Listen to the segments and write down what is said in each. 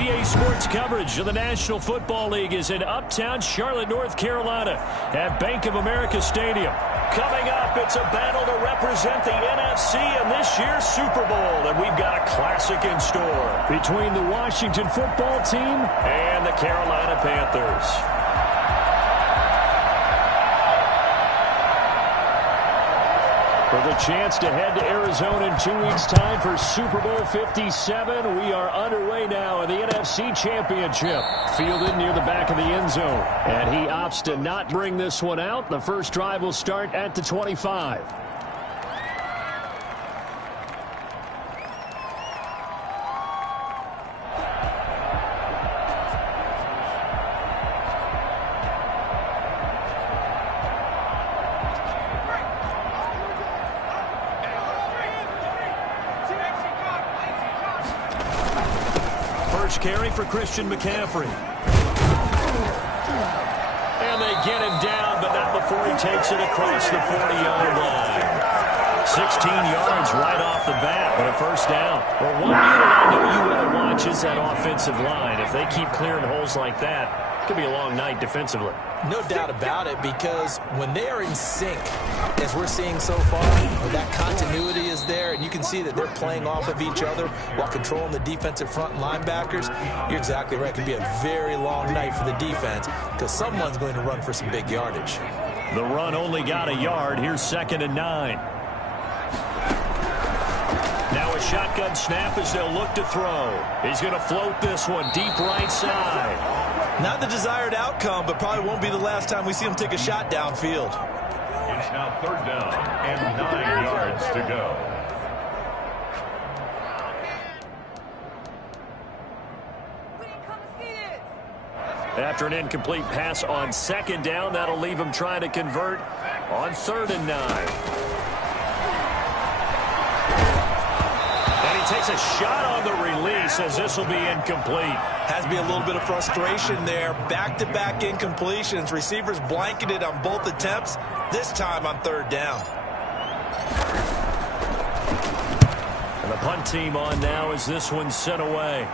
EA Sports coverage of the National Football League is in uptown Charlotte, North Carolina at Bank of America Stadium. Coming up, it's a battle to represent the NFC in this year's Super Bowl, and we've got a classic in store between the Washington football team and the Carolina Panthers. For the chance to head to Arizona in 2 weeks' time for Super Bowl 57, we are underway now in the NFC Championship. Fielded near the back of the end zone. And he opts to not bring this one out. The first drive will start at the 25. Carry for Christian McCaffrey. And they get him down, but not before he takes it across the 40-yard line. 16 yards right off the bat, but a first down. Well, one unit I know you want to watch is that offensive line. If they keep clearing holes like that, it could be a long night defensively. No doubt about it, because when they are in sync, as we're seeing so far, that continuity is there, and you can see that they're playing off of each other while controlling the defensive front linebackers. You're exactly right. It could be a very long night for the defense because someone's going to run for some big yardage. The run only got a yard. Here's 2nd and 9. Now a shotgun snap as they'll look to throw. He's going to float this one deep right side. Not the desired outcome, but probably won't be the last time we see him take a shot downfield. It's now 3rd down and 9 yards to go. After an incomplete pass on 2nd down, that'll leave him trying to convert on 3rd and 9. Takes a shot on the release as this will be incomplete. Has to be a little bit of frustration there. Back-to-back incompletions. Receivers blanketed on both attempts, this time on 3rd down. And the punt team on now as this one's sent away.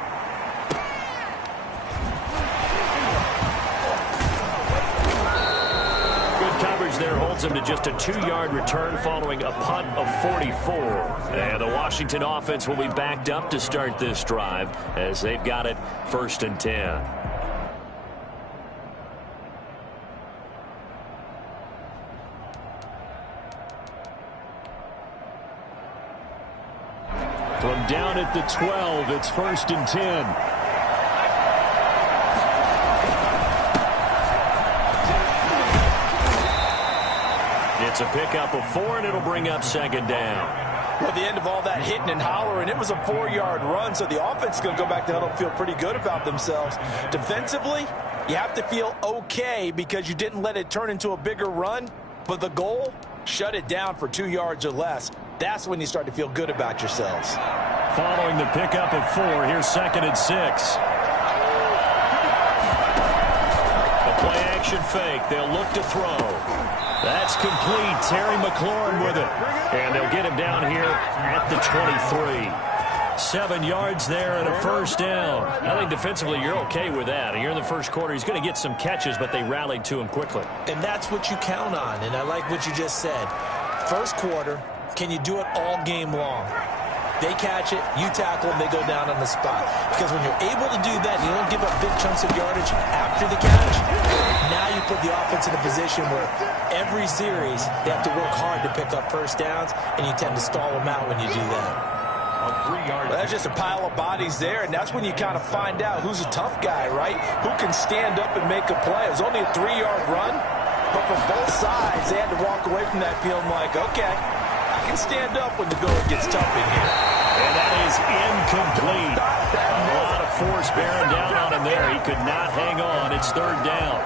There holds him to just a 2-yard return following a punt of 44. And the Washington offense will be backed up to start this drive as they've got it 1st and 10. From down at the 12, it's 1st and 10. It's a pickup of 4, and it'll bring up 2nd down. Well, at the end of all that hitting and hollering, it was a 4-yard run, so the offense is going to go back to huddle and feel pretty good about themselves. Defensively, you have to feel okay because you didn't let it turn into a bigger run, but the goal, shut it down for 2 yards or less. That's when you start to feel good about yourselves. Following the pickup of 4, here's 2nd and 6. A play-action fake. They'll look to throw. That's complete. Terry McLaurin with it. And they'll get him down here at the 23. 7 yards there and a first down. I think defensively you're okay with that. And you're in the first quarter. He's going to get some catches, but they rallied to him quickly. And that's what you count on. And I like what you just said. First quarter, can you do it all game long? They catch it, you tackle them, they go down on the spot. Because when you're able to do that, you don't give up big chunks of yardage after the catch. Now you put the offense in a position where every series they have to work hard to pick up first downs, and you tend to stall them out when you do that. Well, that's just a pile of bodies there, and that's when you kind of find out who's a tough guy, right? Who can stand up and make a play. It was only a 3-yard run, but from both sides, they had to walk away from that feeling like, okay, I can stand up when the going gets tough in here. And that is incomplete. A lot of force bearing down on him there. He could not hang on. It's 3rd down.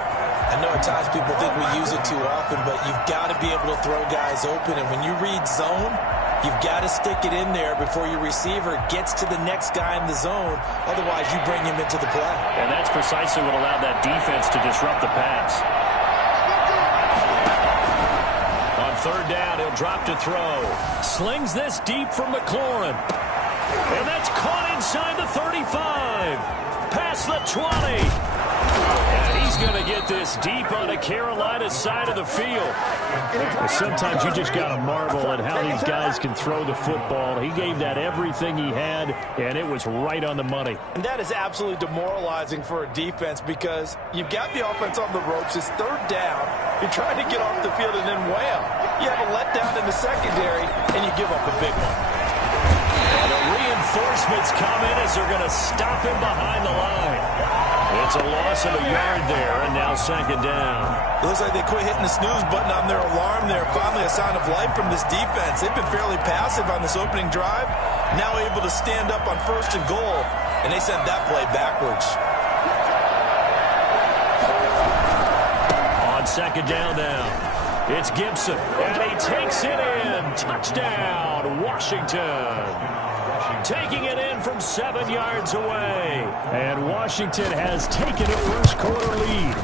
I know at times people think we use it too often, but you've got to be able to throw guys open. And when you read zone, you've got to stick it in there before your receiver gets to the next guy in the zone. Otherwise, you bring him into the play. And that's precisely what allowed that defense to disrupt the pass. On 3rd down, he'll drop to throw. Slings this deep from McLaurin. And that's caught inside the 35. Past the 20. And he's going to get this deep on the Carolina side of the field. Sometimes you just got to marvel at how these guys can throw the football. He gave that everything he had, and it was right on the money. And that is absolutely demoralizing for a defense because you've got the offense on the ropes. It's third down. You're trying to get off the field, and then wham, you have a letdown in the secondary, and you give up a big one. And the reinforcements come in as they're going to stop him behind the line. It's a loss of a yard there, and now second down. It looks like they quit hitting the snooze button on their alarm there. Finally a sign of life from this defense. They've been fairly passive on this opening drive. Now able to stand up on 1st and goal, and they sent that play backwards. On second down now, it's Gibson, and he takes it in. Touchdown, Washington. Taking it in from 7 yards away. And Washington has taken a first quarter lead.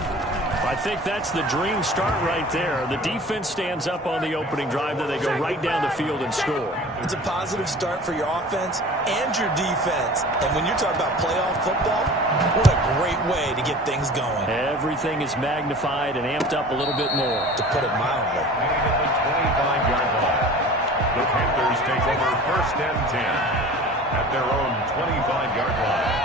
I think that's the dream start right there. The defense stands up on the opening drive, then they go right down the field and score. It's a positive start for your offense and your defense. And when you're talking about playoff football, what a great way to get things going. Everything is magnified and amped up a little bit more. To put it mildly. At the 25-yard line, the Panthers take over 1st and 10 at their own 25-yard line.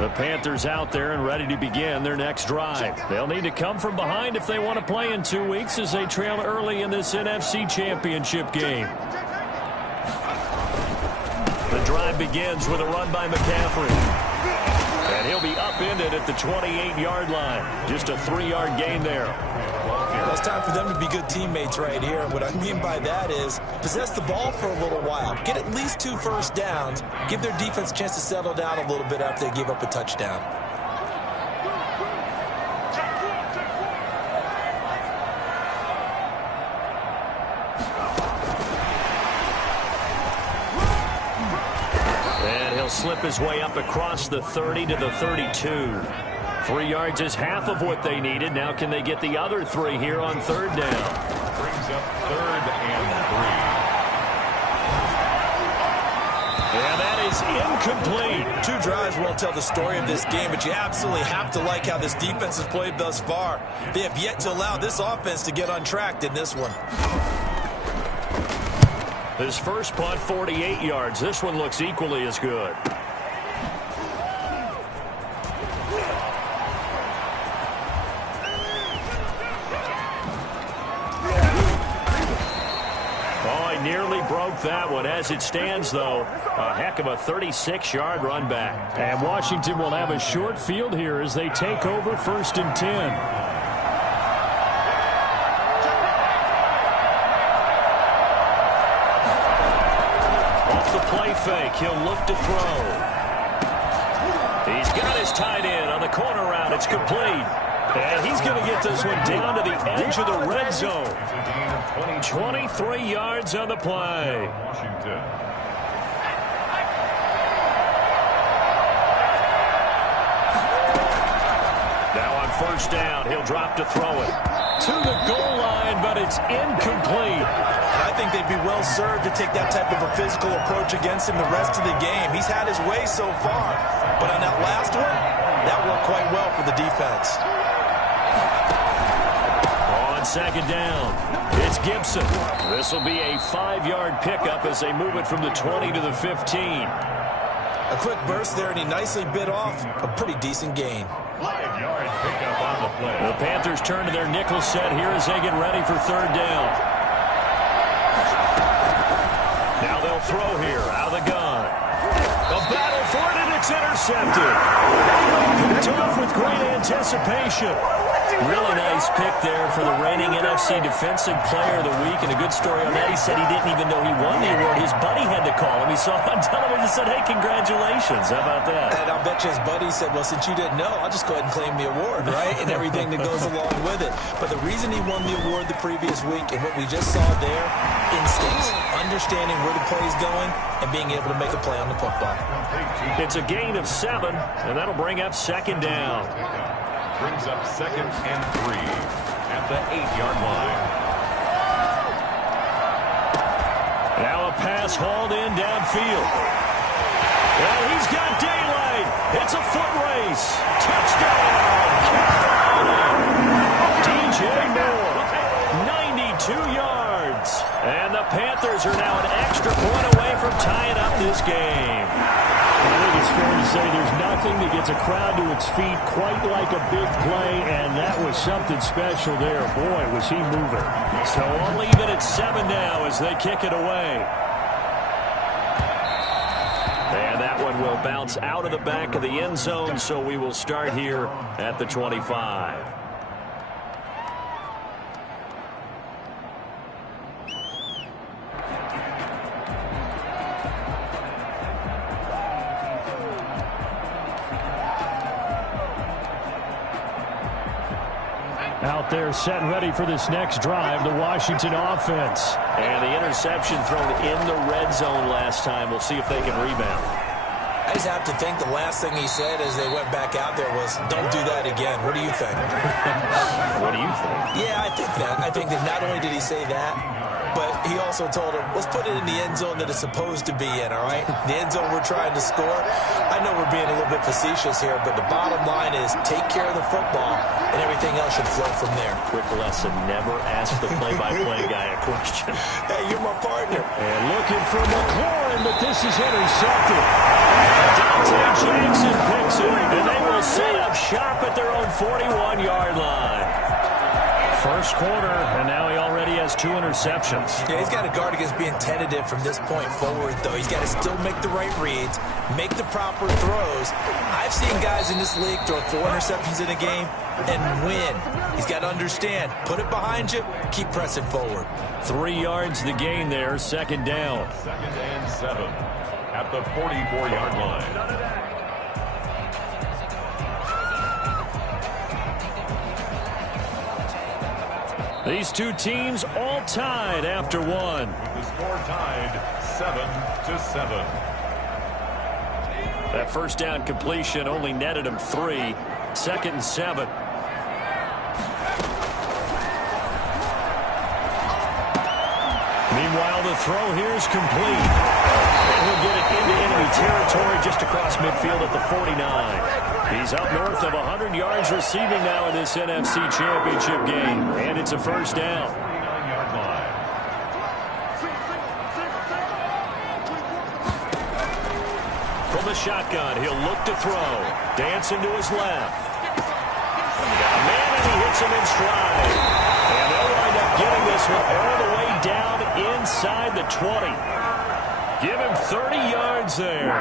The Panthers out there and ready to begin their next drive. They'll need to come from behind if they want to play in 2 weeks as they trail early in this NFC Championship game. The drive begins with a run by McCaffrey. And he'll be upended at the 28-yard line. Just a 3-yard gain there. Well, it's time for them to be good teammates right here. What I mean by that is possess the ball for a little while. Get at least 2 first downs. Give their defense a chance to settle down a little bit after they give up a touchdown. And he'll slip his way up across the 30 to the 32. 3 yards is half of what they needed. Now can they get the other 3 here on 3rd down? Brings up 3rd and 3. And that is incomplete. 2 drives won't tell the story of this game, but you absolutely have to like how this defense has played thus far. They have yet to allow this offense to get untracked in this one. His first punt, 48 yards. This one looks equally as good. Nearly broke that one. As it stands, though, a heck of a 36-yard run back. And Washington will have a short field here as they take over 1st and 10. Off the play fake, he'll look to throw. He's got his tight end on the corner route. It's complete. And he's going to get this one down to the edge of the red zone. 23 yards on the play. Washington. Now on 1st down, he'll drop to throw it. To the goal line, but it's incomplete. I think they'd be well served to take that type of a physical approach against him the rest of the game. He's had his way so far, but on that last one, that worked quite well for the defense. On 2nd down, it's Gibson. This will be a 5-yard pickup as they move it from the 20 to the 15. A quick burst there, and he nicely bit off a pretty decent gain. 5-yard pickup on the play. The Panthers turn to their nickel set here as they get ready for 3rd down. Now they'll throw here out of the gun. A battle for it, and it's intercepted. Picked off with great anticipation. Really nice pick there for the reigning NFC Defensive Player of the Week. And a good story on that. He said he didn't even know he won the award. His buddy had to call him. He saw on television and said, hey, congratulations. How about that? And I'll bet you his buddy said, well, since you didn't know, I'll just go ahead and claim the award, right? And everything that goes along with it. But the reason he won the award the previous week and what we just saw there, instincts, understanding where the play is going, and being able to make a play on the football. It's a gain of 7, and that'll bring up 2nd down. Brings up 2nd and 3 at the 8-yard line. Now a pass hauled in downfield. And he's got daylight. It's a foot race. Touchdown, Carolina. DJ Moore, 92 yards. And the Panthers are now an extra point away from tying up this game. I think it's fair to say there's nothing that gets a crowd to its feet quite like a big play, and that was something special there. Boy, was he moving. So I'll leave it at 7 now as they kick it away. And that one will bounce out of the back of the end zone, so we will start here at the 25. Out there set and ready for this next drive, the Washington offense. And the interception thrown in the red zone last time. We'll see if they can rebound. I just have to think the last thing he said as they went back out there was, don't do that again. What do you think? What do you think? Yeah, I think that. I think that not only did he say that, but he also told him, let's put it in the end zone that it's supposed to be in, all right? The end zone we're trying to score. I know we're being a little bit facetious here, but the bottom line is take care of the football, and everything else should flow from there. Quick lesson, never ask the play-by-play guy a question. Hey, you're my partner. And looking for McLaurin, but this is intercepted. Dante Jackson picks it, and they will set up shop at their own 41-yard line. First quarter, and now he already has 2 interceptions. Yeah, he's got to guard against being tentative from this point forward, though. He's got to still make the right reads, make the proper throws. I've seen guys in this league throw 4 interceptions in a game and win. He's got to understand, put it behind you, keep pressing forward. 3 yards the gain there, second down. 2nd and 7 at the 44-yard line. These two teams all tied after one. The score tied 7-7. That first down completion only netted him 3. 2nd and 7. Meanwhile, the throw here is complete. And he'll get it into enemy territory just across midfield at the 49. He's up north of 100 yards receiving now in this NFC Championship game. And it's a first down. 49-yard line. From the shotgun, he'll look to throw. Dancing to his left. Got a man, and he hits him in stride. And they'll wind up getting this one all the way down inside the 20. Give him 30 yards there.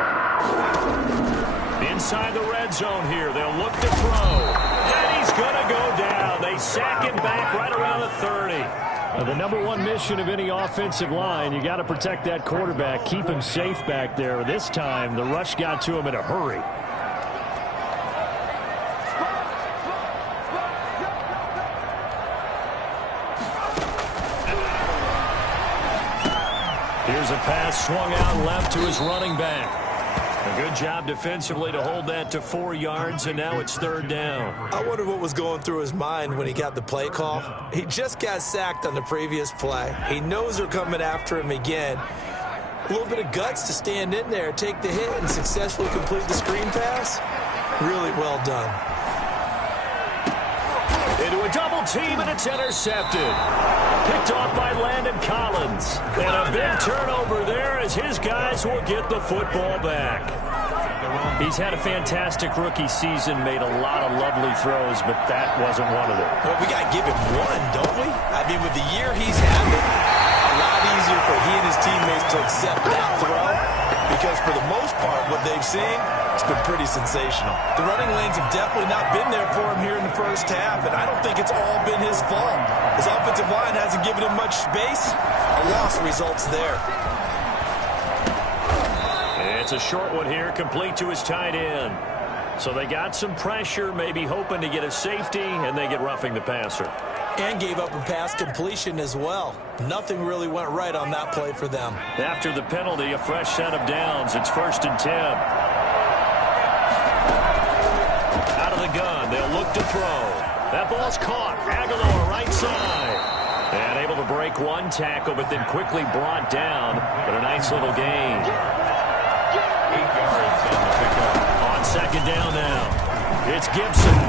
Inside the red zone here, they'll look to throw. And he's going to go down. They sack him back right around the 30. The number one mission of any offensive line, you got to protect that quarterback, keep him safe back there. This time, the rush got to him in a hurry. Here's a pass swung out left to his running back. A good job defensively to hold that to 4 yards, and now it's 3rd down. I wonder what was going through his mind when he got the play call. He just got sacked on the previous play. He knows they're coming after him again. A little bit of guts to stand in there, take the hit, and successfully complete the screen pass. Really well done. Into a double team, and it's intercepted. Picked off by Landon Collins. And a big turnover there as his guys will get the football back. He's had a fantastic rookie season, made a lot of lovely throws, but that wasn't one of them. Well, we got to give him one, don't we? I mean, with the year he's having, a lot easier for he and his teammates to accept that throw, because for the most part, what they've seen, it's been pretty sensational. The running lanes have definitely not been there for him here in the first half, and I don't think it's all been his fault. His offensive line hasn't given him much space. A loss results there. It's a short one here, complete to his tight end. So they got some pressure, maybe hoping to get a safety, and they get roughing the passer. And gave up a pass completion as well. Nothing really went right on that play for them. After the penalty, a fresh set of downs. It's 1st and 10. Out of the gun, they'll look to throw. That ball's caught. Aguilar right side. And able to break one tackle, but then quickly brought down. But a nice little gain. 8 yards on the pickup. On second down now, it's Gibson.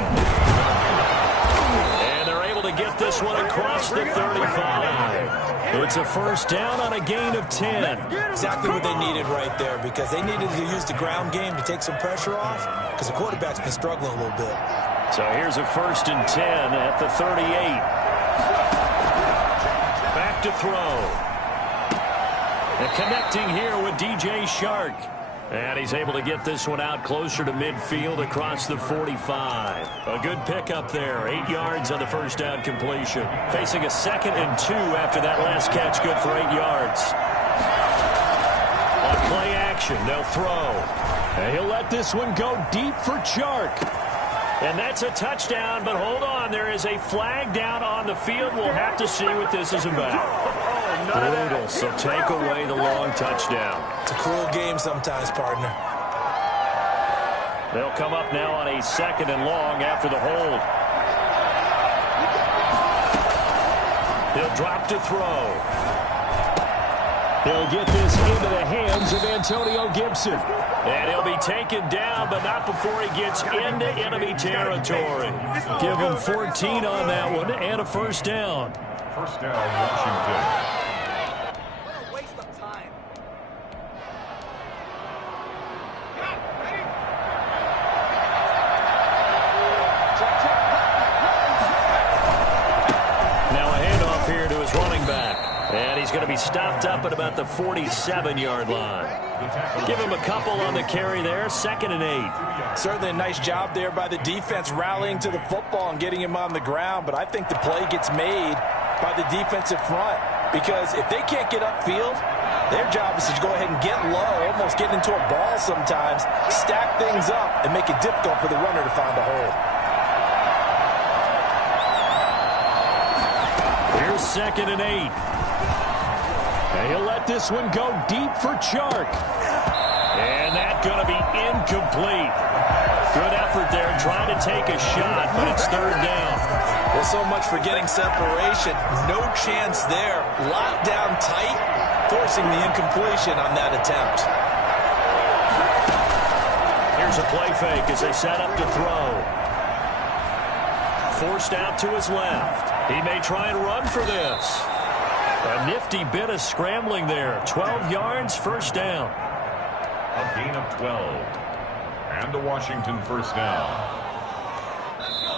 And they're able to get this one across the 35. It's a first down on a gain of 10. Exactly what they needed right there, because they needed to use the ground game to take some pressure off, because the quarterback's been struggling a little bit. So here's a first and 10 at the 38. Back to throw. And connecting here with DJ Shark. And he's able to get this one out closer to midfield across the 45. A good pickup there. 8 yards on the first down completion. Facing a 2nd and 2 after that last catch. Good for 8 yards. On play action, they'll throw. And he'll let this one go deep for Chark. And that's a touchdown, but hold on. There is a flag down on the field. We'll have to see what this is about. Brutal, so take away the long touchdown. It's a cruel game sometimes, partner. They'll come up now on a 2nd and long after the hold. He'll drop to throw. He'll get this into the hands of Antonio Gibson. And he'll be taken down, but not before he gets into enemy territory. Give him 14 on that one and a first down. First down, Washington. Going to be stopped up at about the 47-yard line. Give him a couple on the carry there. 2nd and 8. Certainly a nice job there by the defense rallying to the football and getting him on the ground. But I think the play gets made by the defensive front, because if they can't get upfield, their job is to go ahead and get low, almost get into a ball sometimes, stack things up, and make it difficult for the runner to find a hole. Here's 2nd and 8. And he'll let this one go deep for Chark. And that's going to be incomplete. Good effort there trying to take a shot, but it's 3rd down. Well, so much for getting separation. No chance there. Locked down tight, forcing the incompletion on that attempt. Here's a play fake as they set up to throw. Forced out to his left. He may try and run for this. A nifty bit of scrambling there. 12 yards, first down. A gain of 12. And a Washington first down.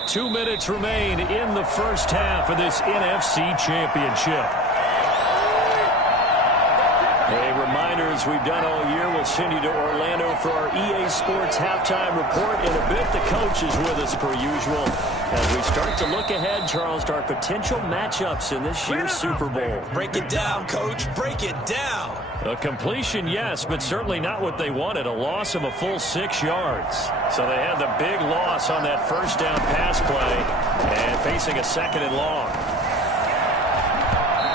2 minutes remain in the first half of this NFC Championship. A reminder, as we've done all year, we'll send you to Orlando for our EA Sports halftime report. In a bit, the coach is with us per usual as we start to look ahead, Charles, to our potential matchups in this year's Super Bowl. Break it down, Coach. Break it down. A completion, yes, but certainly not what they wanted. A loss of a full 6 yards. So they had the big loss on that first down pass play and facing a 2nd and long.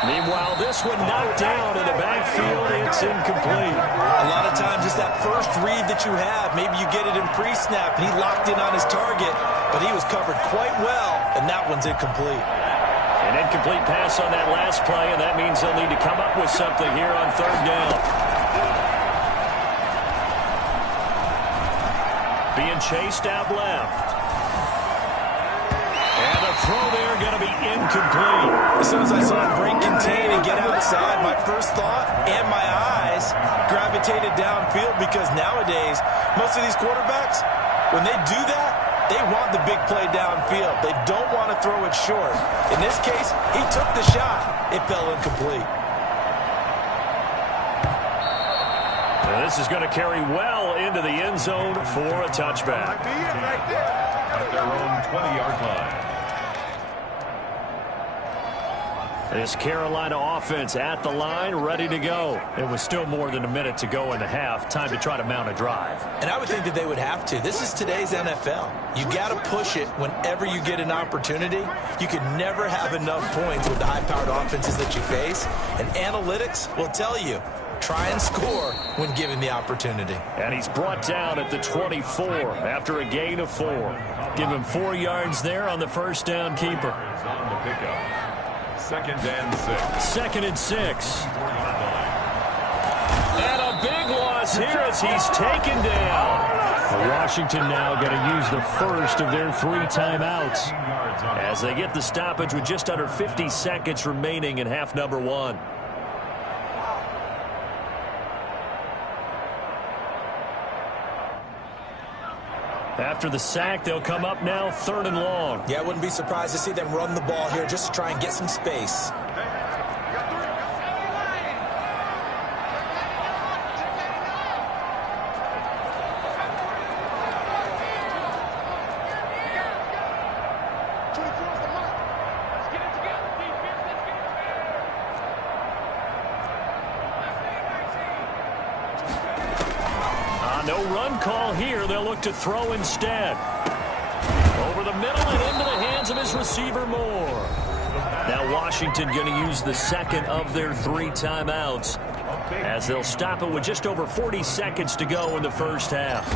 Meanwhile, this one knocked down in the backfield. It's incomplete. A lot of times it's that first read that you have. Maybe you get it in pre-snap, and he locked in on his target, but he was covered quite well, and that one's incomplete. An incomplete pass on that last play, and that means they'll need to come up with something here on 3rd down. Being chased out left. And the throw there going to be incomplete. As soon as I saw him break contain and get outside, my first thought and my eyes gravitated downfield, because nowadays, most of these quarterbacks, when they do that, they want the big play downfield. They don't want to throw it short. In this case, he took the shot. It fell incomplete. And this is going to carry well into the end zone for a touchback. At their own 20-yard line. This Carolina offense at the line, ready to go. It was still more than a minute to go in the half. Time to try to mount a drive. And I would think that they would have to. This is today's NFL. You got to push it whenever you get an opportunity. You can never have enough points with the high-powered offenses that you face. And analytics will tell you, try and score when given the opportunity. And he's brought down at the 24 after a gain of 4. Give him 4 yards there on the first down keeper. On the pickup. second and 6. Second and 6. And a big loss here as he's taken down. Washington now going to use the first of their 3 timeouts as they get the stoppage with just under 50 seconds remaining in half number 1. After the sack, they'll come up now 3rd and long. Yeah, I wouldn't be surprised to see them run the ball here just to try and get some space. No run call here. They'll look to throw instead. Over the middle and into the hands of his receiver Moore. Now Washington going to use the second of their 3 timeouts as they'll stop it with just over 40 seconds to go in the first half.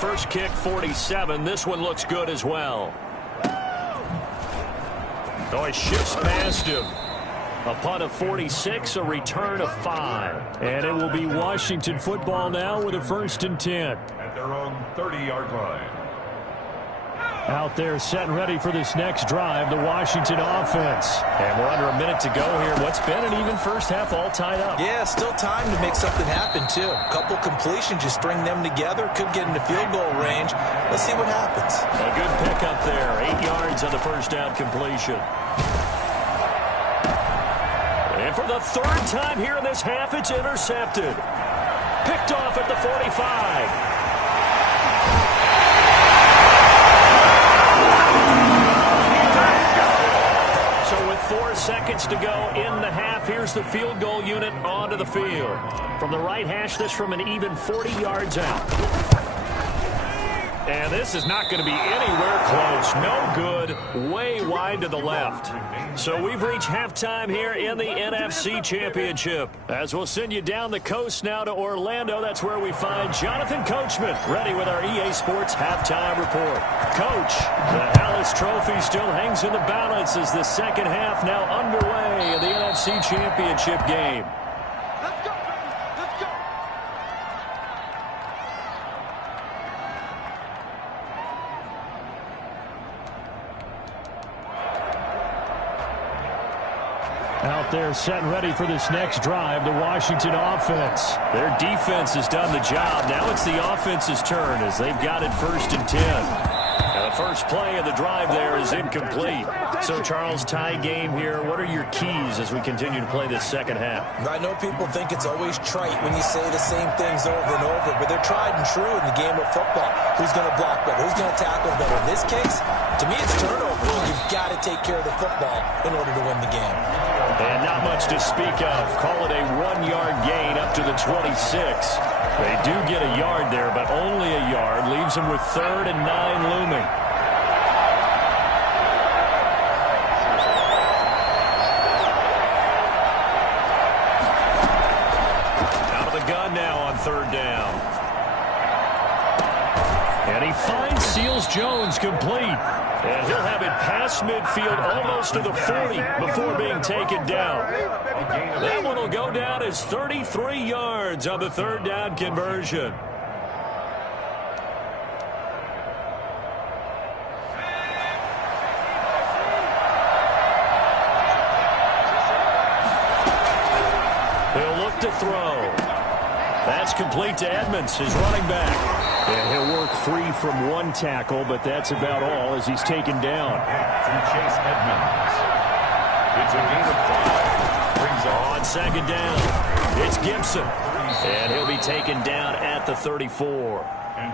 First kick 47. This one looks good as well. Oh, he shifts past him. A punt of 46, a return of 5. And it will be Washington football now with a 1st and 10. At their own 30-yard line. Out there set and ready for this next drive, the Washington offense. And we're under a minute to go here. What's been an even first half all tied up. Yeah, still time to make something happen, too. A couple completions, you string them together, could get into field goal range. Let's see what happens. A good pickup there. 8 yards on the first down completion. And for the 3rd time here in this half, it's intercepted. Picked off at the 45. So with 4 seconds to go in the half, here's the field goal unit onto the field. From the right hash, this from an even 40 yards out. And this is not going to be anywhere close. No good. Way wide to the left. So we've reached halftime here in the NFC Championship. As we'll send you down the coast now to Orlando, that's where we find Jonathan Coachman, ready with our EA Sports halftime report. Coach, the Hallis Trophy still hangs in the balance as the second half now underway in the NFC Championship game. Out there set and ready for this next drive, the Washington offense. Their defense has done the job. Now it's the offense's turn as they've got it 1st and 10. Now the first play of the drive there is incomplete. So, Charles, tie game here. What are your keys as we continue to play this second half? I know people think it's always trite when you say the same things over and over, but they're tried and true in the game of football. Who's going to block better? Who's going to tackle better? In this case, to me, it's turnover. You've got to take care of the football in order to win the game. And not much to speak of. Call it a 1-yard gain up to the 26. They do get a yard there, but only a yard. Leaves them with 3rd and 9 looming. Out of the gun now on 3rd down. And he finds Seals-Jones complete. And he'll have it past midfield almost to the 40 before being taken down. That one will go down as 33 yards on the 3rd down conversion. He'll look to throw. That's complete to Edmonds, his running back. And he'll work free from 1 tackle, but that's about all as he's taken down. To Chase Edmonds. It's a gain of 5. Brings on 2nd down. It's Gibson. And he'll be taken down at the 34.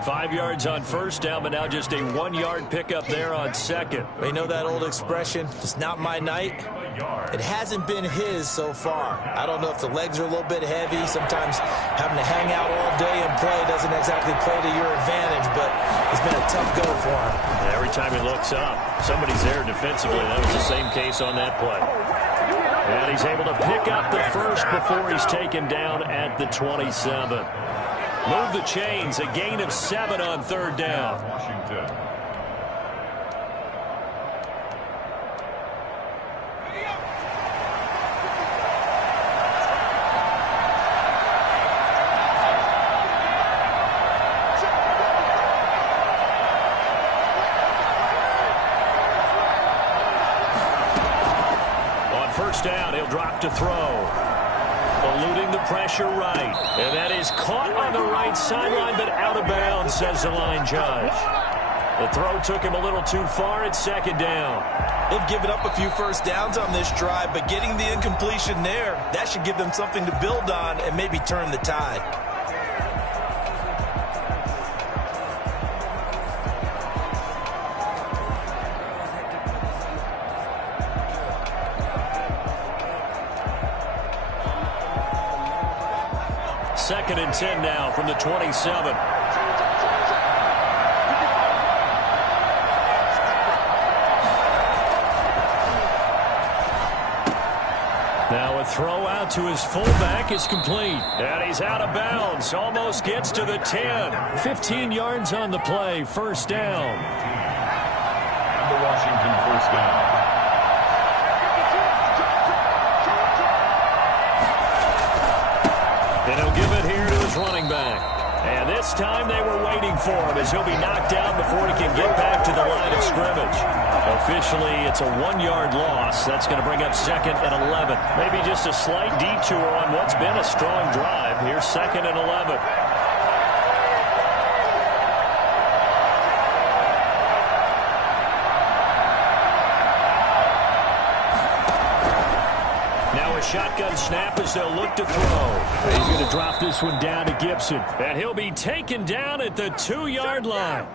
5 yards on 1st down, but now just a 1-yard pickup there on 2nd. You know that old expression, it's not my night? It hasn't been his so far. I don't know if the legs are a little bit heavy. Sometimes having to hang out all day and play doesn't exactly play to your advantage, but it's been a tough go for him. Every time he looks up, somebody's there defensively. That was the same case on that play. And he's able to pick up the first before he's taken down at the 27. Move the chains, a gain of 7 on 3rd down. Washington. first down. He'll drop to throw. Eluding the pressure right. And that is caught on the right sideline, but out of bounds, says the line judge. The throw took him a little too far at second down. They've given up a few first downs on this drive, but getting the incompletion there, that should give them something to build on and maybe turn the tide. Second and 10 now from the 27. Now a throw out to his fullback is complete. And he's out of bounds. Almost gets to the 10. 15 yards on the play. First down. And the Washington first down. And he'll give it here to his running back. And this time they were waiting for him as he'll be knocked down before he can get back to the line of scrimmage. Officially, it's a 1-yard loss. That's going to bring up second and 11. Maybe just a slight detour on what's been a strong drive. Here's second and 11. Shotgun snap as they'll look to throw. He's going to drop this one down to Gibson. And he'll be taken down at the 2-yard line.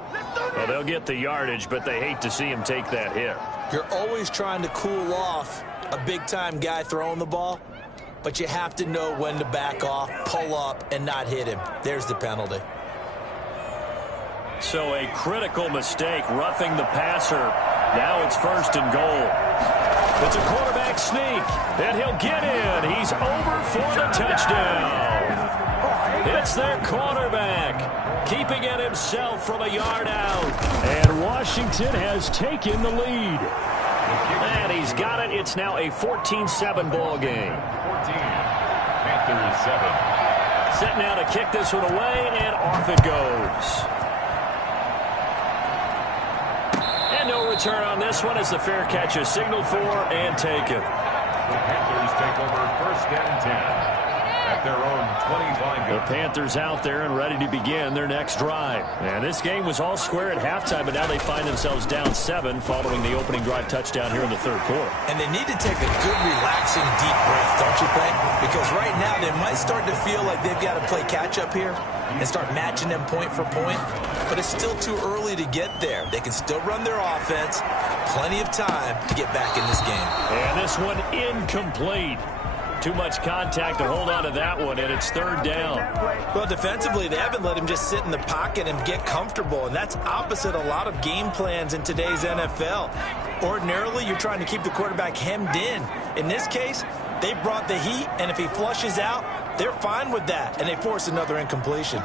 Well, they'll get the yardage, but they hate to see him take that hit. You're always trying to cool off a big-time guy throwing the ball, but you have to know when to back off, pull up, and not hit him. There's the penalty. So a critical mistake, roughing the passer. Now it's first and goal. It's a quarterback sneak, and he'll get in. He's over for the touchdown. It's their quarterback, keeping it himself from a yard out. And Washington has taken the lead. And he's got it. It's now a 14-7 ball game. 14. Panthers 7. Set now to kick this one away, and off it goes. No return on this one as the fair catch is signaled for and taken. The Panthers take over first and 10 at their own 25. The Panthers out there and ready to begin their next drive. And this game was all square at halftime, but now they find themselves down 7 following the opening drive touchdown here in the third quarter. And they need to take a good, relaxing, deep breath, don't you think? Because right now they might start to feel like they've got to play catch-up here and start matching them point for point. But it's still too early to get there. They can still run their offense. Plenty of time to get back in this game. And this one incomplete. Too much contact to hold on to that one, and it's third down. Well, defensively, they haven't let him just sit in the pocket and get comfortable, and that's opposite a lot of game plans in today's NFL. Ordinarily, you're trying to keep the quarterback hemmed in. In this case, they brought the heat, and if he flushes out, they're fine with that, and they force another incompletion.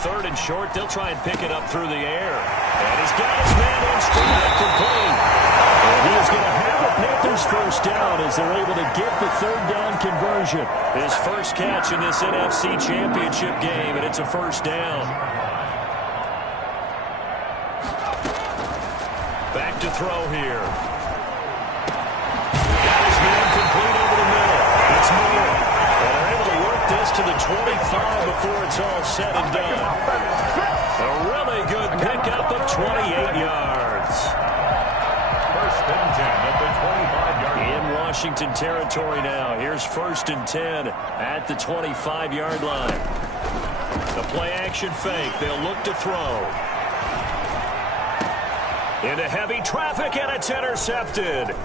Third and short, they'll try and pick it up through the air. And he's got his man in straight complete. And he is going to have the Panthers first down as they're able to get the third down conversion. His first catch in this NFC Championship game, and it's a first down. Back to throw here. Got his man complete over the middle. It's Moore. And they're able to work this to the 25 before it's all said and done. A really good pickup of 28 yards. First and 10 at the 25-yard line. In Washington territory now. Here's first and 10 at the 25-yard line. The play-action fake. They'll look to throw. Into heavy traffic, and it's intercepted.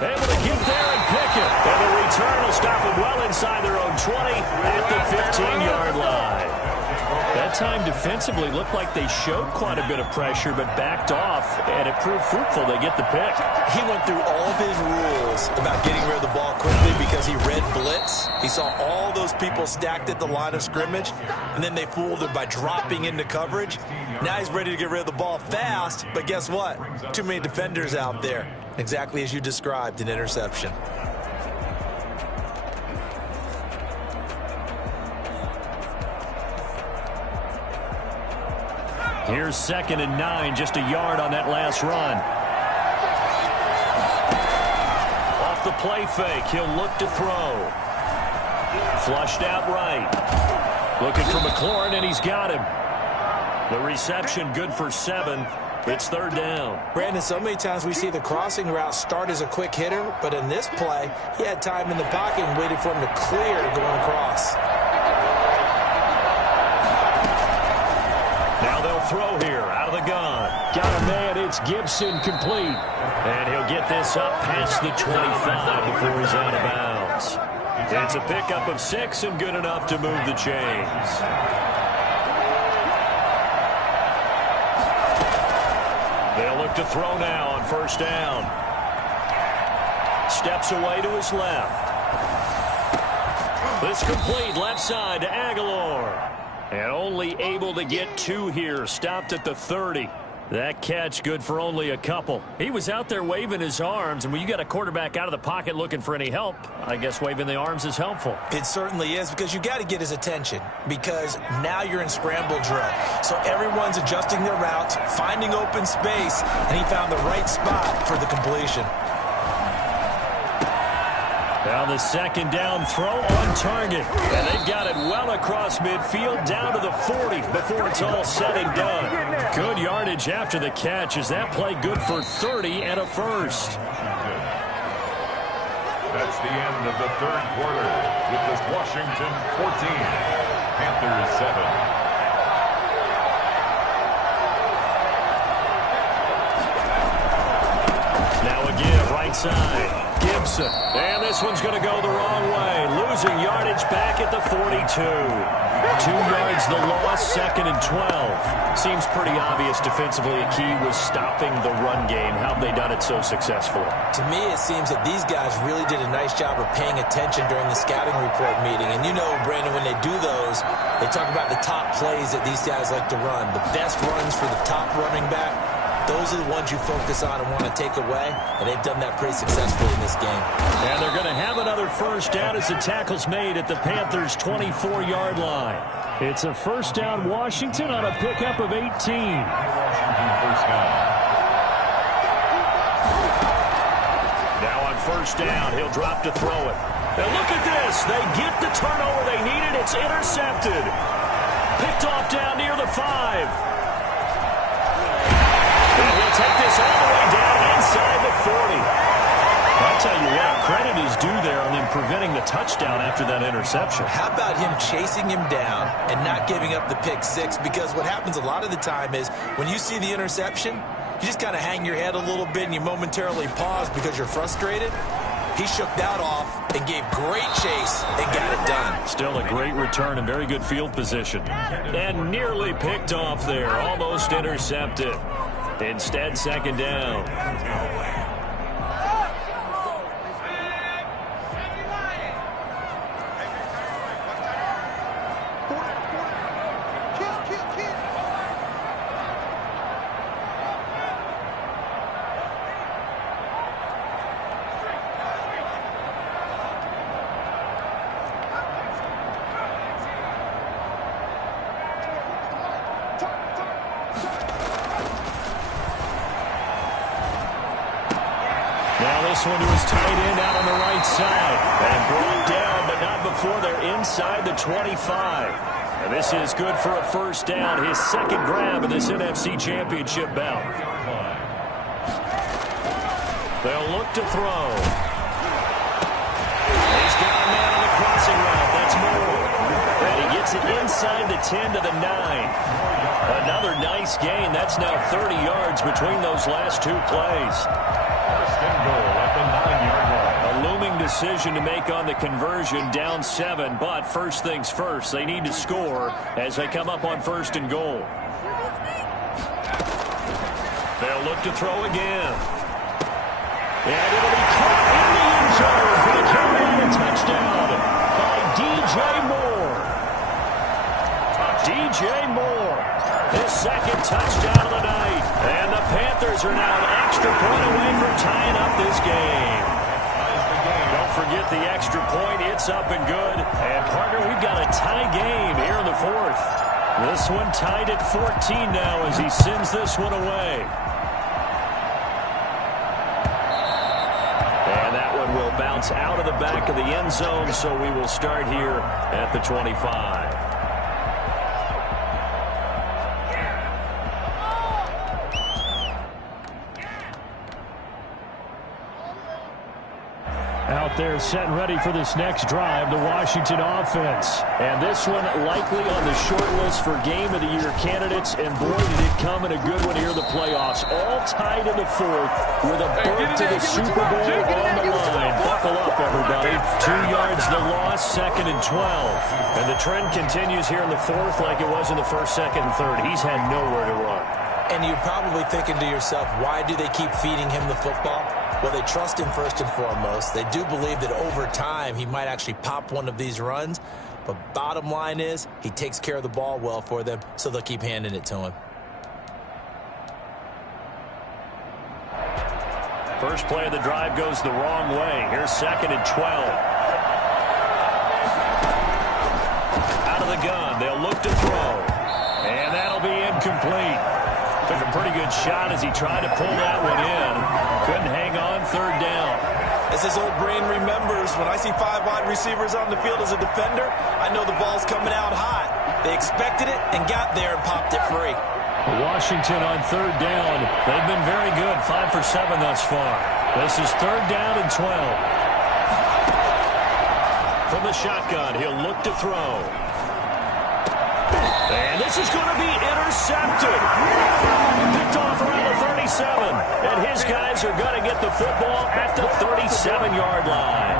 Able to get there and pick it. And the return will stop them well inside their own 20 at the 15-yard line. That time defensively looked like they showed quite a bit of pressure but backed off, and it proved fruitful. They get the pick. He went through all of his rules about getting rid of the ball quickly because he read blitz. He saw all those people stacked at the line of scrimmage, and then they fooled him by dropping into coverage. Now he's ready to get rid of the ball fast, but guess what? Too many defenders out there. Exactly as you described, an interception. Here's 2nd and 9, just a yard on that last run. Off the play fake, he'll look to throw. Flushed out right. Looking for McLaurin, and he's got him. The reception good for 7. It's 3rd down. Brandon, so many times we see the crossing route start as a quick hitter, but in this play, he had time in the pocket and waited for him to clear going across. Now they'll throw here out of the gun. Got a man, it's Gibson, complete. And he'll get this up past the 25 before he's out of bounds. It's a pickup of 6 and good enough to move the chains. They'll look to throw now on 1st down. Steps away to his left. This complete left side to Aguilar. And only able to get 2 here. Stopped at the 30. That catch good for only a couple. He was out there waving his arms, and when you got a quarterback out of the pocket looking for any help, I guess waving the arms is helpful. It certainly is, because you got to get his attention, because now you're in scramble drill. So everyone's adjusting their routes, finding open space, and he found the right spot for the completion. Now the 2nd down throw on target. And they've got it well across midfield down to the 40 before it's all said and done. Good yardage after the catch. Is that play good for 30 and a first? That's the end of the 3rd quarter with this Washington 14, Panthers 7. Now again, right side. Gibson. And this one's going to go the wrong way. Losing yardage back at the 42. 2 yards the loss, 2nd and 12. Seems pretty obvious defensively a key was stopping the run game. How have they done it so successfully? To me, it seems that these guys really did a nice job of paying attention during the scouting report meeting. And you know, Brandon, when they do those, they talk about the top plays that these guys like to run. The best runs for the top running back. Those are the ones you focus on and want to take away, and they've done that pretty successfully in this game. And they're going to have another 1st down as the tackle's made at the Panthers' 24-yard line. It's a 1st down Washington on a pickup of 18. Washington 1st down. Now on 1st down, he'll drop to throw it. And look at this. They get the turnover they needed. It's intercepted. Picked off down near the 5. He'll take this all the way down inside the 40. I'll tell you what, credit is due there on them preventing the touchdown after that interception. How about him chasing him down and not giving up the pick 6? Because what happens a lot of the time is when you see the interception, you just kind of hang your head a little bit and you momentarily pause because you're frustrated. He shook that off and gave great chase and got it done. Still a great return and very good field position. And nearly picked off there, almost intercepted. Instead, 2nd down. This one to his tight end out on the right side. And brought down, but not before they're inside the 25. And this is good for a 1st down. His 2nd grab in this NFC Championship bout. They'll look to throw. He's got a man on the crossing route. That's Moore. And he gets it inside the 10 to the 9. Another nice gain. That's now 30 yards between those last 2 plays. 1st and goal at the 9-yard line. A looming decision to make on the conversion, down 7, but first things first, they need to score as they come up on 1st and goal. They'll look to throw again. And it'll be caught in the end zone for the Carolina touchdown by D.J. Moore. D.J. Moore, his 2nd touchdown of the night. And the Panthers are now an extra point away from tying up this game. Don't forget the extra point. It's up and good. And, partner, we've got a tie game here in the 4th. This one tied at 14 now as he sends this one away. And that one will bounce out of the back of the end zone, so we will start here at the 25. Out there set and ready for this next drive, the Washington offense. And this one likely on the short list for Game of the Year candidates. And boy, did it come in a good one here in the playoffs. All tied in the fourth with a berth to the Super Bowl on the line. Buckle up, everybody. 2 yards the loss, 2nd and 12. And the trend continues here in the fourth like it was in the first, second, and third. He's had nowhere to run. And you're probably thinking to yourself, why do they keep feeding him the football? Well, they trust him first and foremost. They do believe that over time he might actually pop one of these runs. But bottom line is he takes care of the ball well for them, so they'll keep handing it to him. First play of the drive goes the wrong way. Here's 2nd and 12. Out of the gun. They'll look to throw. And that'll be incomplete. Took a pretty good shot as he tried to pull that one in. Couldn't hang on, 3rd down. As his old brain remembers, when I see 5 wide receivers on the field as a defender, I know the ball's coming out hot. They expected it and got there and popped it free. Washington on 3rd down. They've been very good, 5 for 7 thus far. This is 3rd down and 12. From the shotgun, he'll look to throw. And this is going to be intercepted. Picked off around the 37. And his guys are going to get the football at the 37-yard line.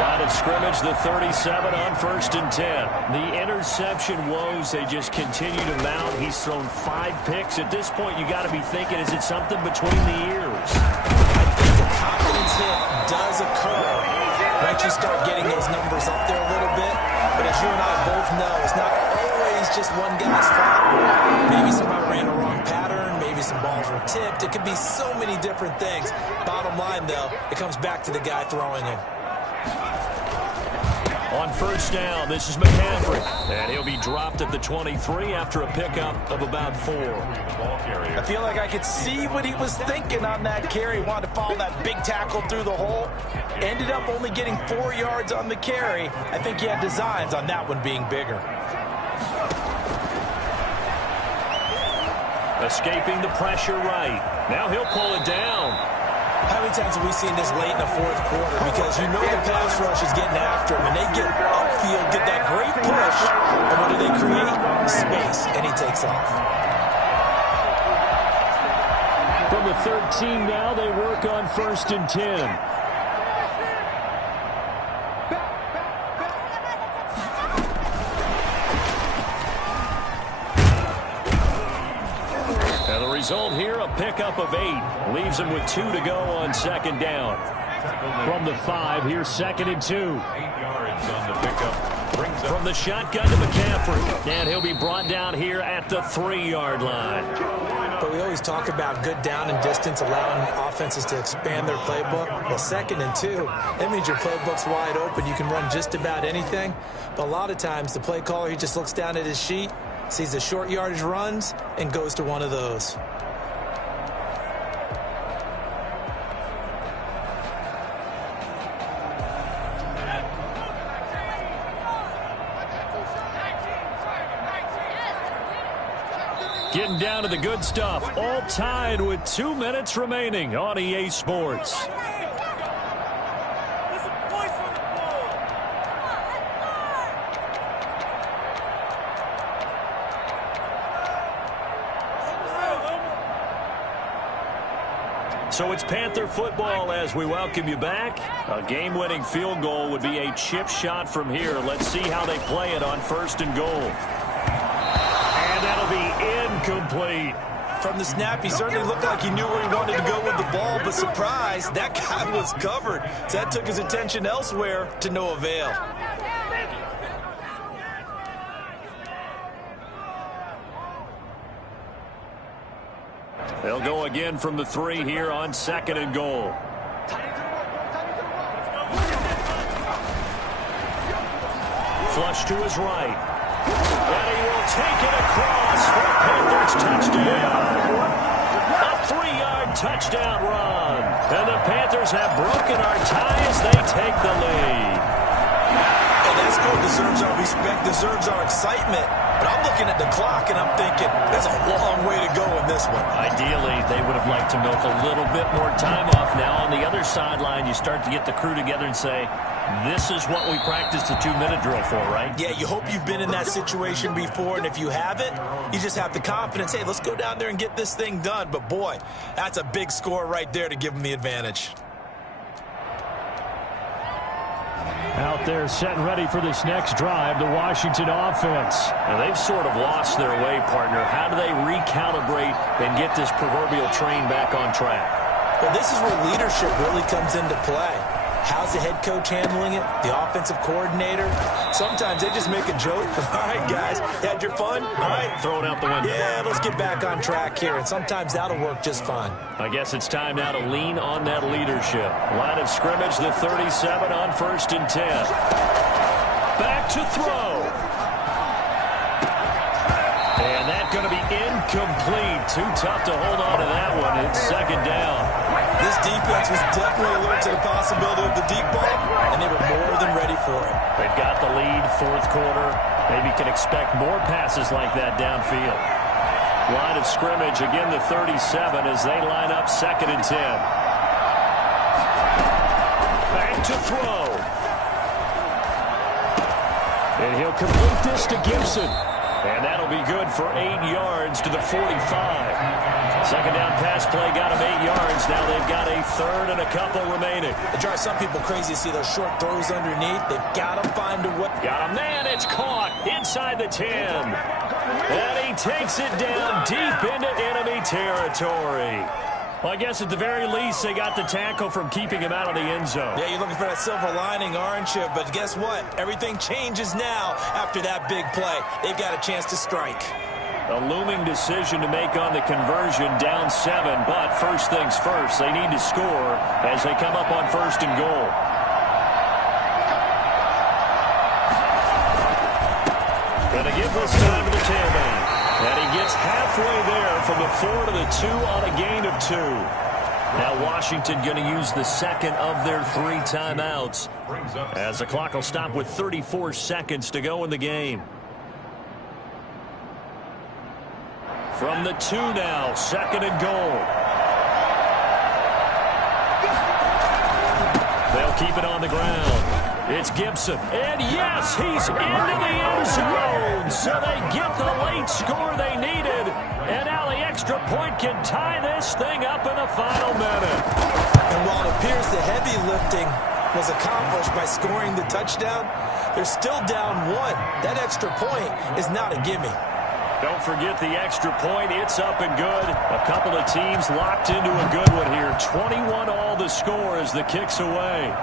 Line of scrimmage, the 37 on 1st and 10. The interception woes, they just continue to mount. He's thrown 5 picks. At this point, you got to be thinking, is it something between the ears? I think the confidence hit does occur once you start getting those numbers up there a little bit. But as you and I both know, it's not always just one guy's fault. Maybe somebody ran a wrong pattern. Maybe some balls were tipped. It could be so many different things. Bottom line, though, it comes back to the guy throwing it. On 1st down, this is McCaffrey. And he'll be dropped at the 23 after a pickup of about 4. I feel like I could see what he was thinking on that carry. He wanted to follow that big tackle through the hole. Ended up only getting 4 yards on the carry. I think he had designs on that one being bigger. Escaping the pressure right. Now he'll pull it down. How many times have we seen this late in the fourth quarter? Because you know the pass rush is getting after him, and they get upfield, get that great push, and what do they create? Space, and he takes off. From the 13 now, they work on 1st and 10. Result here, a pickup of 8. Leaves him with 2 to go on 2nd down. From the 5, here's 2nd and 2. 8 yards on the pickup. Brings From the shotgun to McCaffrey. And he'll be brought down here at the 3-yard line. But we always talk about good down and distance, allowing offenses to expand their playbook. Well, 2nd and 2, that means your playbook's wide open. You can run just about anything. But a lot of times, the play caller, he just looks down at his sheet, sees the short yardage runs, and goes to one of those. Getting down to the good stuff. All tied with 2 minutes remaining on EA Sports. So it's Panther football as we welcome you back. A game-winning field goal would be a chip shot from here. Let's see how they play it on 1st and goal. And that'll be incomplete. From the snap, he certainly looked like he knew where he wanted to go with the ball, but surprise, that guy was covered. So that took his attention elsewhere to no avail. They'll go again from the 3 here on 2nd and goal. Flush to his right. And he will take it across for a Panthers touchdown. A 3-yard touchdown run. And the Panthers have broken our tie as they take the lead. And that score deserves our respect, deserves our excitement. But I'm looking at the clock, and I'm thinking, there's a long way to go in this one. Ideally, they would have liked to milk a little bit more time off. Now, on the other sideline, you start to get the crew together and say, this is what we practiced the 2-minute drill for, right? Yeah, you hope you've been in that situation before, and if you haven't, you just have the confidence, hey, let's go down there and get this thing done. But, boy, that's a big score right there to give them the advantage. Out there setting ready for this next drive, the Washington offense. Now, they've sort of lost their way, partner. How do they recalibrate and get this proverbial train back on track? Well, this is where leadership really comes into play. How's the head coach handling it? The offensive coordinator? Sometimes they just make a joke. All right, guys, had your fun? All right. Throw it out the window. Yeah, let's get back on track here, and sometimes that'll work just fine. I guess it's time now to lean on that leadership. Line of scrimmage, the 37 on 1st and 10. Back to throw. And that's going to be incomplete. Too tough to hold on to that one. It's 2nd down. This defense was definitely alert to the possibility of the deep ball, and they were more than ready for it. They've got the lead, 4th quarter. Maybe can expect more passes like that downfield. Line of scrimmage, again the 37 as they line up 2nd and 10. Back to throw. And he'll complete this to Gibson. And that'll be good for 8 yards to the 45. 2nd down pass play got him 8 yards. Now they've got a 3rd and a couple remaining. It drives some people crazy to see those short throws underneath. They've got to find a way. Got him, man, it's caught inside the 10. And he takes it down deep into enemy territory. Well, I guess at the very least, they got the tackle from keeping him out of the end zone. Yeah, you're looking for that silver lining, aren't you? But guess what? Everything changes now after that big play. They've got a chance to strike. A looming decision to make on the conversion, down 7. But first things first, they need to score as they come up on 1st and goal. And to give this time to the tailback. And he gets halfway there from the 4 to the 2 on a gain of 2. Now Washington going to use the 2nd of their 3 timeouts as the clock will stop with 34 seconds to go in the game. From the 2 now, 2nd and goal. They'll keep it on the ground. It's Gibson. And yes, he's into the end zone. So they get the late score they needed. And now the extra point can tie this thing up in the final minute. And while it appears the heavy lifting was accomplished by scoring the touchdown, they're still down 1. That extra point is not a gimme. Don't forget the extra point. It's up and good. A couple of teams locked into a good one here. 21-all the score as the kick's away.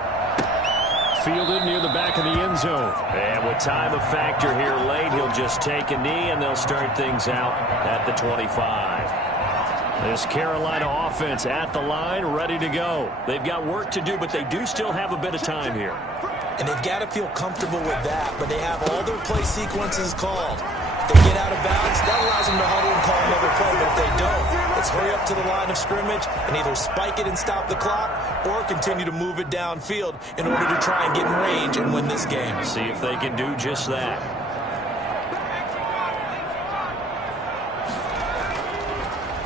Fielded near the back of the end zone. And with time a factor here late, he'll just take a knee, and they'll start things out at the 25. This Carolina offense at the line, ready to go. They've got work to do, but they do still have a bit of time here. And they've got to feel comfortable with that, but they have all their play sequences called. If they get out of bounds, that allows them to huddle and call another play, but if they don't, let's hurry up to the line of scrimmage and either spike it and stop the clock or continue to move it downfield in order to try and get in range and win this game. See if they can do just that.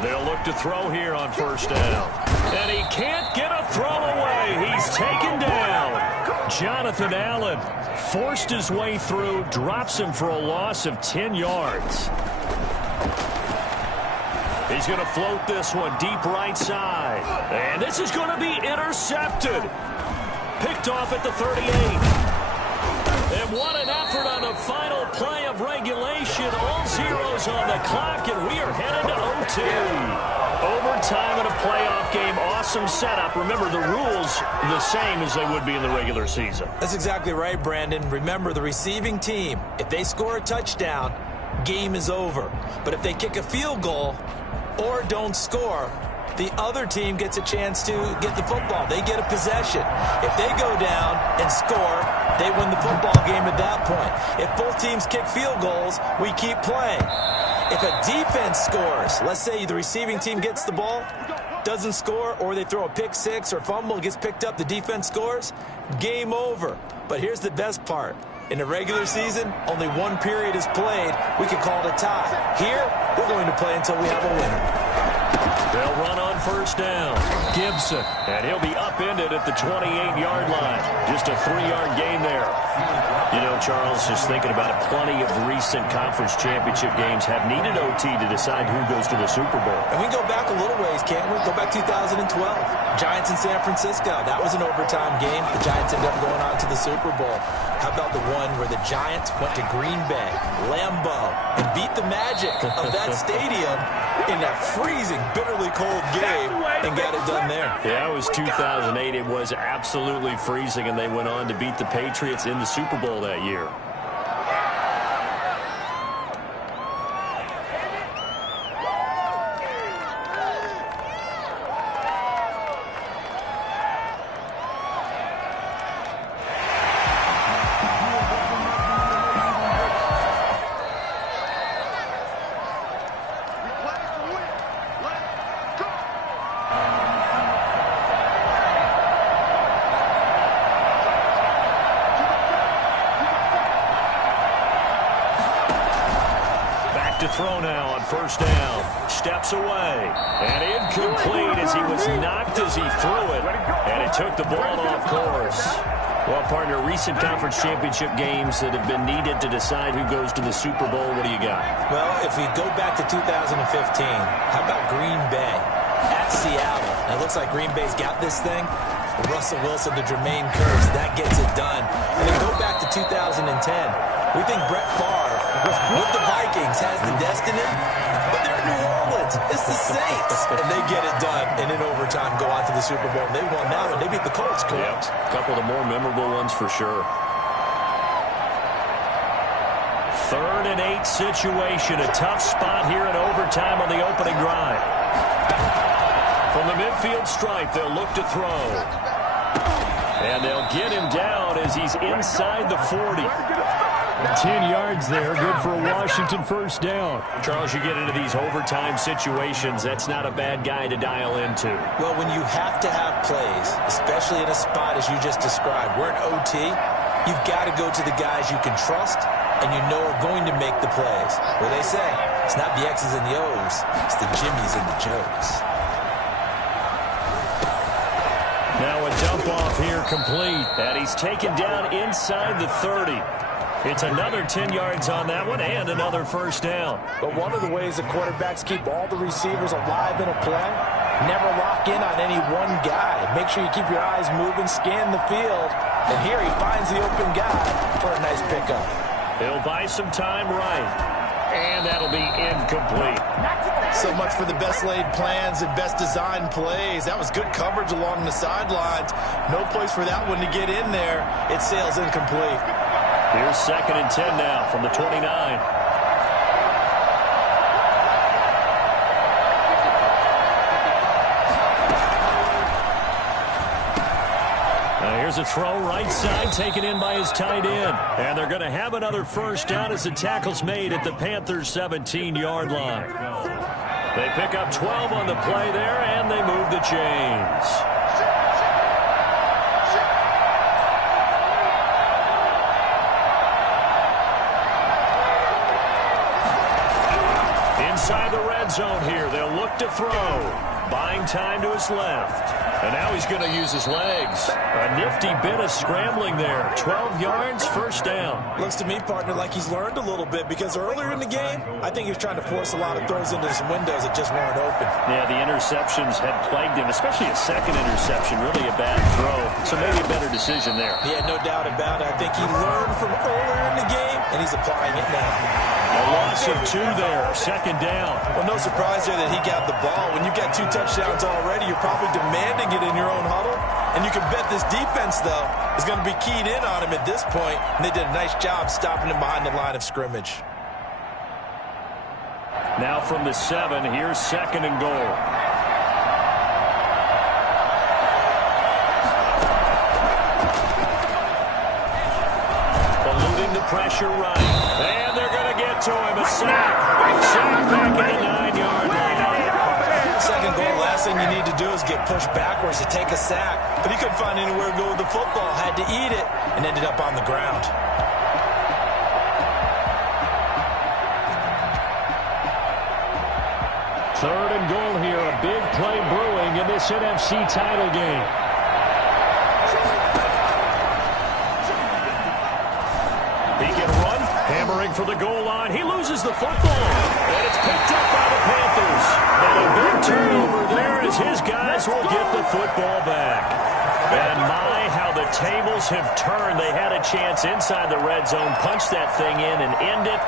They'll look to throw here on 1st down. And he can't get a throw away. He's taken down. Jonathan Allen forced his way through, drops him for a loss of 10 yards. He's going to float this one deep right side. And this is going to be intercepted. Picked off at the 38. And what an effort on the final play of regulation. All zeros on the clock, and we are headed to OT. Overtime in a playoff game. Awesome setup. Remember, the rules the same as they would be in the regular season. That's exactly right, Brandon. Remember, the receiving team, if they score a touchdown, game is over. But if they kick a field goal or don't score, the other team gets a chance to get the football. They get a possession. If they go down and score, they win the football game at that point. If both teams kick field goals, we keep playing. If a defense scores, let's say the receiving team gets the ball, doesn't score, or they throw a pick six or fumble, gets picked up, the defense scores, game over. But here's the best part. In the regular season, only one period is played. We can call it a tie. Here, we're going to play until we have a winner. They'll run on first down. Gibson, and he'll be upended at the 28-yard line. Just a 3-yard gain there. You know, Charles, just thinking about it, plenty of recent conference championship games have needed OT to decide who goes to the Super Bowl. And we go back a little ways, can't we? Go back 2012. Giants in San Francisco. That was an overtime game. The Giants ended up going on to the Super Bowl. How about the one where the Giants went to Green Bay, Lambeau, and beat the magic of that stadium in that freezing, bitterly cold game and got it done there? Yeah, it was 2008. It was absolutely freezing, and they went on to beat the Patriots in the Super Bowl that year. To throw now on first down. Steps away. And incomplete as he was knocked as he threw it. And it took the ball off course. Well, partner, recent conference championship games that have been needed to decide who goes to the Super Bowl. What do you got? Well, if we go back to 2015, how about Green Bay at Seattle? And it looks like Green Bay's got this thing. Russell Wilson to Jermaine Kearse. That gets it done. And then go back to 2010. We think Brett Favre with the Vikings has the destiny, but they're in New Orleans. It's the Saints. And they get it done. And in overtime, go on to the Super Bowl. And they won that one. They beat the Colts, correct? Yep. A couple of the more memorable ones for sure. 3rd and 8 situation. A tough spot here in overtime on the opening drive. From the midfield stripe, they'll look to throw. And they'll get him down as he's inside the 40. 10 yards there, good for a Washington first down. Charles, you get into these overtime situations, that's not a bad guy to dial into. Well, when you have to have plays, especially in a spot as you just described, we're in OT, you've got to go to the guys you can trust and you know are going to make the plays. Well, they say, it's not the X's and the O's, it's the Jimmies and the Joes. Now a dump off here complete, and he's taken down inside the 30. It's another 10 yards on that one and another first down. But one of the ways the quarterbacks keep all the receivers alive in a play, never lock in on any one guy. Make sure you keep your eyes moving, scan the field, and here he finds the open guy for a nice pickup. He'll buy some time right, and that'll be incomplete. So much for the best laid plans and best designed plays. That was good coverage along the sidelines. No place for that one to get in there. It sails incomplete. Here's 2nd and 10 now from the 29. Now here's a throw right side taken in by his tight end. And they're going to have another first down as the tackle's made at the Panthers' 17-yard line. They pick up 12 on the play there, and they move the chains. Inside the red zone here, they'll look to throw. Buying time to his left. And now he's going to use his legs. A nifty bit of scrambling there. 12 yards, first down. Looks to me, partner, like he's learned a little bit because earlier in the game, I think he was trying to force a lot of throws into some windows that just weren't open. Yeah, the interceptions had plagued him, especially a second interception. Really a bad throw. So maybe a better decision there. Yeah, no doubt about it. I think he learned from earlier in the game, and he's applying it now. A loss of 2 there, 2nd down. Well, no surprise there that he got the ball. When you've got 2 touchdowns already, you're probably demanding it in your own huddle. And you can bet this defense, though, is going to be keyed in on him at this point. And they did a nice job stopping him behind the line of scrimmage. Now from the 7, here's 2nd and goal. pressure right. And they're going to get to him. A sack. Sack back at the 9-yard line. Second goal, last thing you need to do is get pushed backwards to take a sack. But he couldn't find anywhere to go with the football. Had to eat it and ended up on the ground. Third and goal here. A big play brewing in this NFC title game. He can run, hammering for the goal line. He loses the football, and it's picked up by the Panthers. And a big turnover there as his guys will get the football back. And my, how the tables have turned. They had a chance inside the red zone, punch that thing in and end it.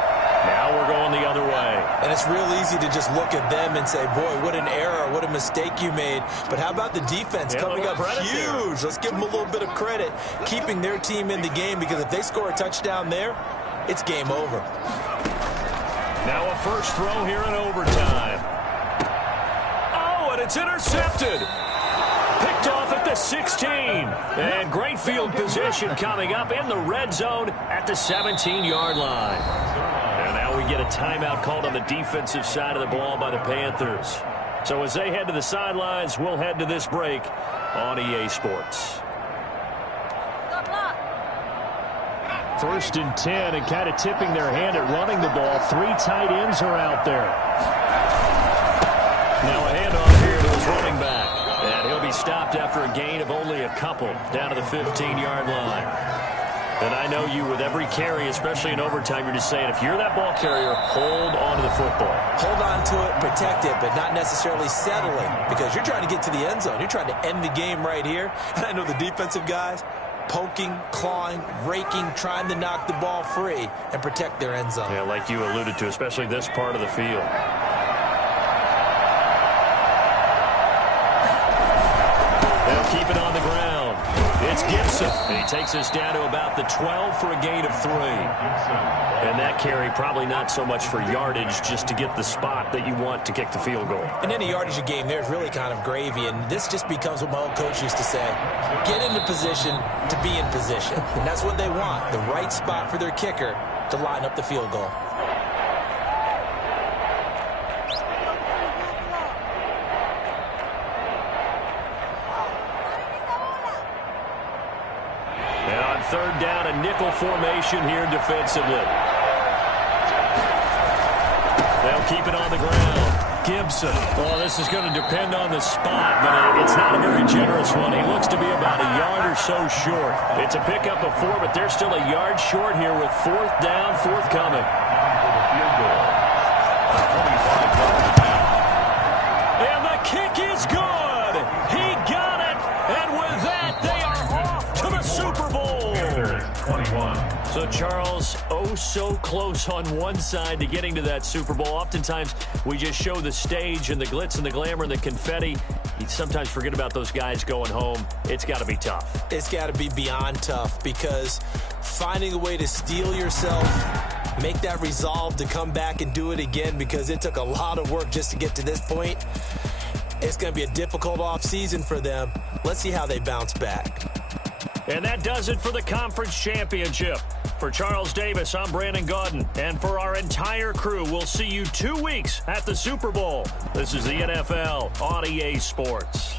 Now we're going the other way. And it's real easy to just look at them and say, boy, what an error, what a mistake you made. But how about the defense coming up huge? Let's give them a little bit of credit, keeping their team in the game, because if they score a touchdown there, it's game over. Now a first throw here in overtime. Oh, and it's intercepted. Picked off at the 16. And great field position coming up in the red zone at the 17-yard line. And now we get a timeout called on the defensive side of the ball by the Panthers. So as they head to the sidelines, we'll head to this break on EA Sports. First and 10, and kind of tipping their hand at running the ball. 3 tight ends are out there. Now a handoff here to his running back. And he'll be stopped after a gain of only a couple down to the 15-yard line. And I know you, with every carry, especially in overtime, you're just saying, if you're that ball carrier, hold on to the football. Hold on to it, protect it, but not necessarily settling, because you're trying to get to the end zone. You're trying to end the game right here. And I know the defensive guys, poking, clawing, raking, trying to knock the ball free and protect their end zone. Yeah, like you alluded to, especially this part of the field. They'll keep it on the ground. It's Gibson. And he takes us down to about the 12 for a gain of 3. And that carry probably not so much for yardage, just to get the spot that you want to kick the field goal. And any yardage of game there is really kind of gravy. And this just becomes what my old coach used to say. Get into position to be in position. And that's what they want. The right spot for their kicker to line up the field goal. Third down, a nickel formation here defensively. They'll keep it on the ground. Gibson. Well, this is going to depend on the spot, but it's not a very generous one. He looks to be about a yard or so short. It's a pickup of 4, but they're still a yard short here with 4th down, forthcoming. And the kick is good. He got it. And with that, they are off to the Super Bowl. 21. So, Charles, oh so close on one side to getting to that Super Bowl. Oftentimes, we just show the stage and the glitz and the glamour and the confetti. You sometimes forget about those guys going home. It's got to be tough. It's got to be beyond tough, because finding a way to steel yourself, make that resolve to come back and do it again, because it took a lot of work just to get to this point. It's going to be a difficult offseason for them. Let's see how they bounce back. And that does it for the conference championship. For Charles Davis, I'm Brandon Gaudin. And for our entire crew, we'll see you 2 weeks at the Super Bowl. This is the NFL on EA Sports.